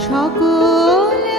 সকল